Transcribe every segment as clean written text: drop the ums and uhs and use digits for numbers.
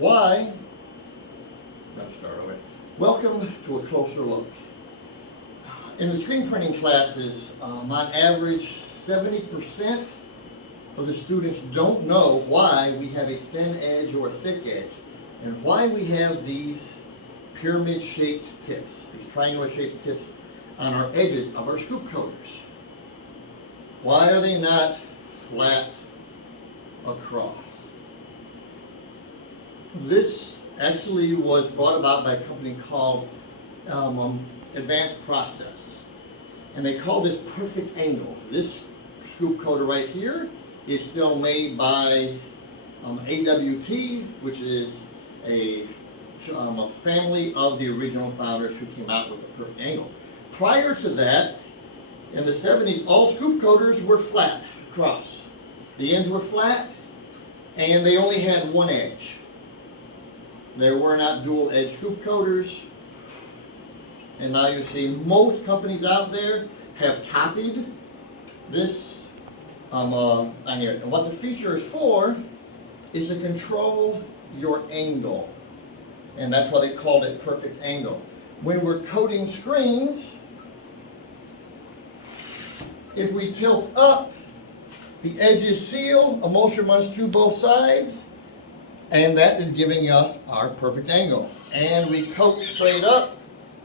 Why? Let's start over. Welcome to a closer look. In the screen printing classes, on average, 70% of the students don't know why we have a thin edge or a thick edge, and why we have these pyramid-shaped tips, these triangular-shaped tips on our edges of our scoop coaters. Why are they not flat across? This actually was brought about by a company called Advanced Process, and they call this perfect angle. This scoop coater right here is still made by AWT, which is a family of the original founders who came out with the perfect angle. Prior to that, in the 70s, all scoop coaters were flat across. The ends were flat, and they only had one edge. There were not dual edge scoop coaters. And now you see most companies out there have copied this on here. And what the feature is for is to control your angle. And that's why they called it perfect angle. When we're coating screens, if we tilt up, the edges seal, emulsion runs through both sides, and that is giving us our perfect angle. And we coat straight up,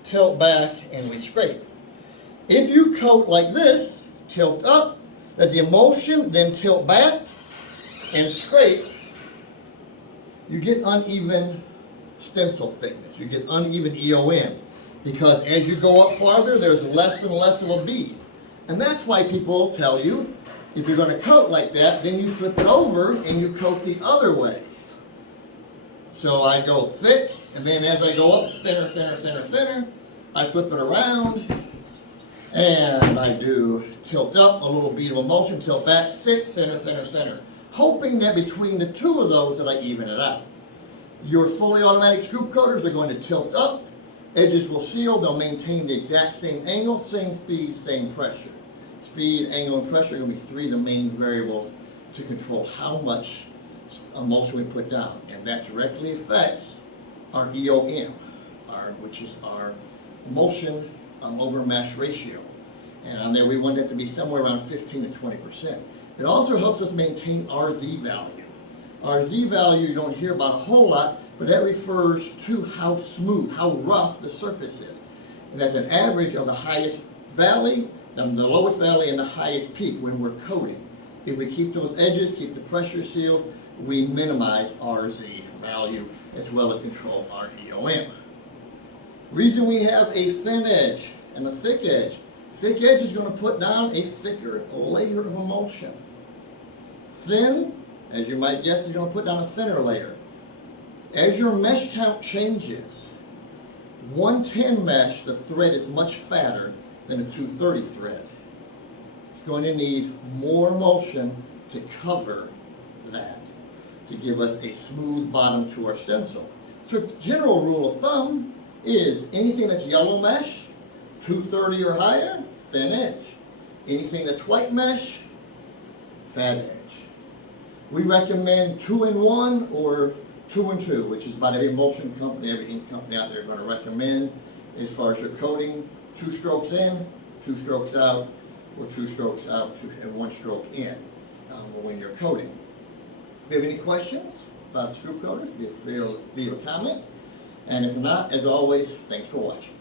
tilt back, and we scrape. If you coat like this, tilt up, let the emulsion, then tilt back, and scrape, you get uneven stencil thickness. You get uneven EOM. Because as you go up farther, there's less and less of a bead. And that's why people tell you, if you're going to coat like that, then you flip it over and you coat the other way. So I go thick, and then as I go up, thinner, thinner, thinner, thinner, I flip it around, and I do tilt up, a little bead of emulsion, tilt back, thick, thinner, thinner, thinner, hoping that between the two of those that I even it out. Your fully automatic scoop coaters are going to tilt up, edges will seal, they'll maintain the exact same angle, same speed, same pressure. Speed, angle, and pressure are going to be three of the main variables to control how much emulsion we put down, and that directly affects our EOM, which is our emulsion over mesh ratio. And on there we want it to be somewhere around 15 to 20%. It also helps us maintain our Z value. Our Z value you don't hear about a whole lot, but that refers to how smooth, how rough the surface is. And that's an average of the highest valley, the lowest valley, and the highest peak when we're coating. If we keep those edges, keep the pressure sealed, we minimize our Z value as well as control our EOM. Reason we have a thin edge and a thick edge is going to put down a thicker layer of emulsion. Thin, as you might guess, is going to put down a thinner layer. As your mesh count changes, 110 mesh, the thread is much fatter than a 230 thread. It's going to need more emulsion to cover that, to give us a smooth bottom to our stencil. So general rule of thumb is anything that's yellow mesh, 230 or higher, thin edge. Anything that's white mesh, fat edge. We recommend 2-in-1 or 2-in-2, which is about every emulsion company, every ink company out there is going to recommend as far as your coating, 2 strokes in, 2 strokes out, or 2 strokes out and 1 stroke in when you're coating. If you have any questions about the scoop coaters, be free to leave a comment. And if not, as always, thanks for watching.